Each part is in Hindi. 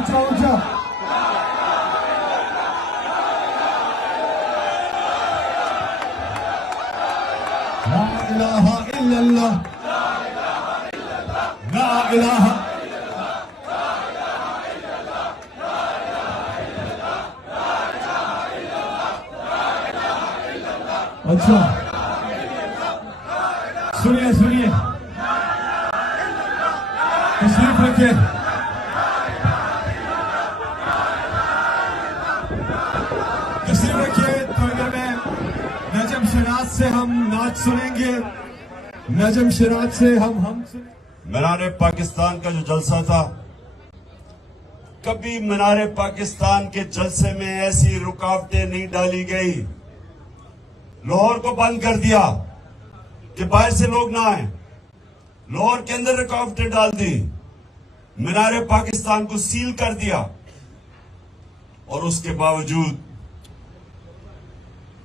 ऊंचा ऊंचा। ला इलाहा इल्लल्लाह, ला इलाहा। अच्छा सुनिए सुनिए, तशरीफ रखिए। तशरीफ रखिए। थोड़ी देर में नजम शराज से हम नाच सुनेंगे। नजम शराज से हम मीनारे पाकिस्तान का जो जलसा था, कभी मीनारे पाकिस्तान के जलसे में ऐसी रुकावटें नहीं डाली गई। लाहौर को बंद कर दिया कि बाहर से लोग ना आए, लाहौर के अंदर रुकावटें डाल दी, मीनारे पाकिस्तान को सील कर दिया। और उसके बावजूद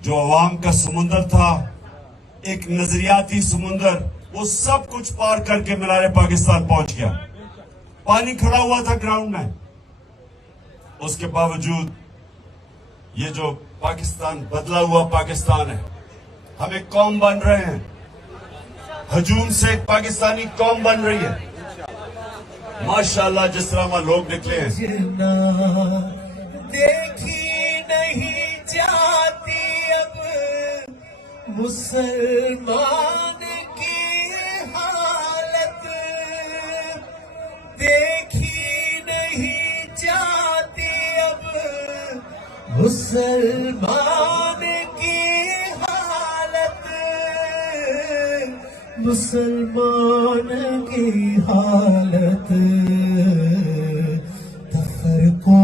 जो अवाम का समुंदर था, एक नजरियाती समुंदर, वो सब कुछ पार करके मीनारे पाकिस्तान पहुंच गया। पानी खड़ा हुआ था ग्राउंड में। उसके बावजूद ये जो पाकिस्तान बदला हुआ पाकिस्तान है, हम एक कौम बन रहे हैं। हजूम से एक पाकिस्तानी कौम बन रही है। माशाल्लाह जिस तरह वहां लोग निकले हैं। देखी नहीं जाती अब मुसलमान की हालत, देखी नहीं जाती अब मुसलमान की हालत, मुसलमान की हालत। तफरको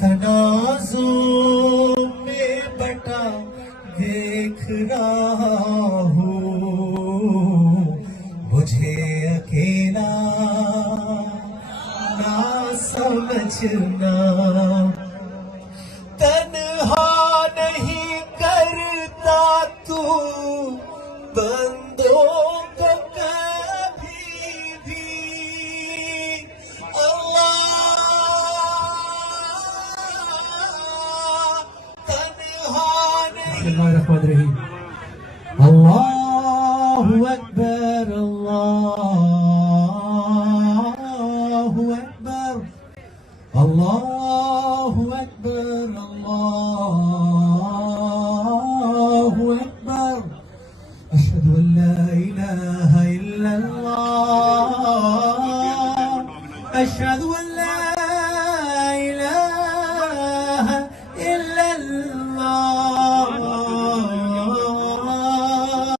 तनाज़ो में बटा देख रहा हूँ, मुझे अकेला ना समझना। तन्हा नहीं करता तू बंदों को कभी भी। बिस्मिल्लाहिर्रहमानिर्रहीम। अल्लाहु अकबर, अल्लाहु अकबर, अल्लाहु अकबर, अल्लाहु अकबर। अशहदु अल्ला इलाहा इल्लल्लाह, अशहदु